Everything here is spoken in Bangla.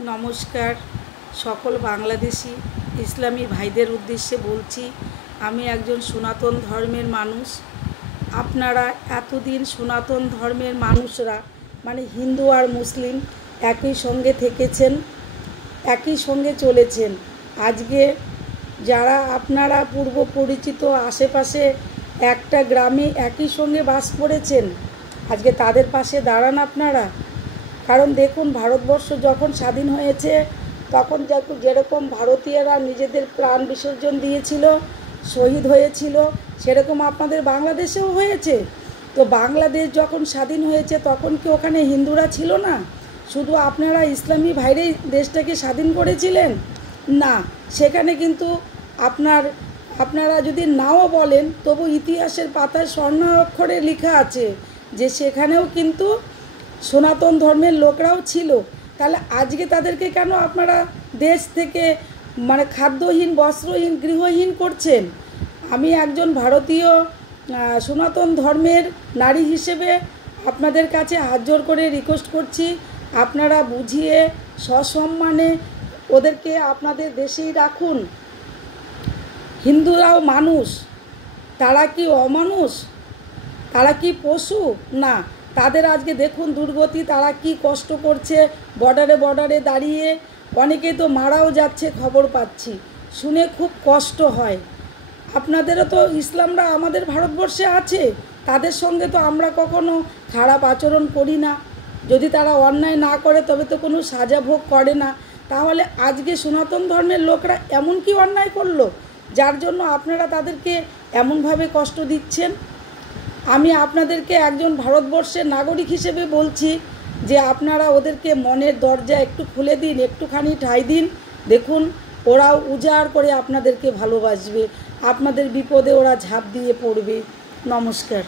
नमस्कार सकल बांग्लादेशी इस्लामी भाईदेर उद्देश्ये बोलছি আমি একজন সনাতন ধর্মের মানুষ। আপনারা এতদিন সনাতন ধর্মের মানুষরা মানে হিন্দু আর মুসলিম একই সঙ্গে থেকেছেন, একই সঙ্গে চলেছেন। আজকে যারা আপনারা পূর্ব পরিচিত আশেপাশে একটা গ্রামে একই সঙ্গে বাস করেছেন, আজকে তাদের পাশে দাঁড়ান আপনারা। কারণ দেখুন, ভারতবর্ষ যখন স্বাধীন হয়েছে তখন যেরকম ভারতীয়রা নিজেদের প্রাণ বিসর্জন দিয়েছিল, শহীদ হয়েছিল, সেরকম আপনাদের বাংলাদেশেও হয়েছে। তো বাংলাদেশ যখন স্বাধীন হয়েছে তখন কি ওখানে হিন্দুরা ছিল না? শুধু আপনারা ইসলামী ভাইরাই দেশটাকে স্বাধীন করেছিলেন? না, সেখানে কিন্তু আপনারা যদি নাও বলেন তবু ইতিহাসের পাতায় স্বর্ণাক্ষরে লেখা আছে যে সেখানেও কিন্তু সনাতন ধর্মের লোকরাও ছিল। তাহলে আজকে তাদেরকে কেন আপনারা দেশ থেকে মানে খাদ্যহীন, বস্ত্রহীন, গৃহহীন করছেন? আমি একজন ভারতীয় সনাতন ধর্মের নারী হিসেবে আপনাদের কাছে হাত জোর করে রিকোয়েস্ট করছি, আপনারা বুঝিয়ে সসম্মানে ওদেরকে আপনাদের দেশেই রাখুন। হিন্দুরাও মানুষ, তারা কি অমানুষ? তারা কি পশু? না, তাদের আজকে দেখুন দুর্গতি, তারা কি কষ্ট করছে বর্ডারে দাঁড়িয়ে। অনেকে তো মারাও যাচ্ছে, খবর পাচ্ছি, শুনে খুব কষ্ট হয়। আপনাদেরও তো ইসলামরা আমাদের ভারতবর্ষে আছে, তাদের সঙ্গে তো আমরা কখনো খারাপ আচরণ করি না। যদি তারা অন্যায় না করে তবে তো কোনো সাজা ভোগ করে না। তাহলে আজকে সনাতন ধর্মের লোকরা এমন কি অন্যায় করলো যার জন্য আপনারা তাদেরকে এমনভাবে কষ্ট দিচ্ছেন? আমি আপনাদেরকে একজন ভারতবর্ষের নাগরিক হিসেবে বলছি যে আপনারা ওদেরকে মনের দরজা একটু খুলে দিন, একটুখানি ঠাঁই দিন। দেখুন, ওরাও উজাড় করে আপনাদেরকে ভালোবাসবে, আপনাদের বিপদে ওরা ঝাঁপ দিয়ে পড়বে। নমস্কার।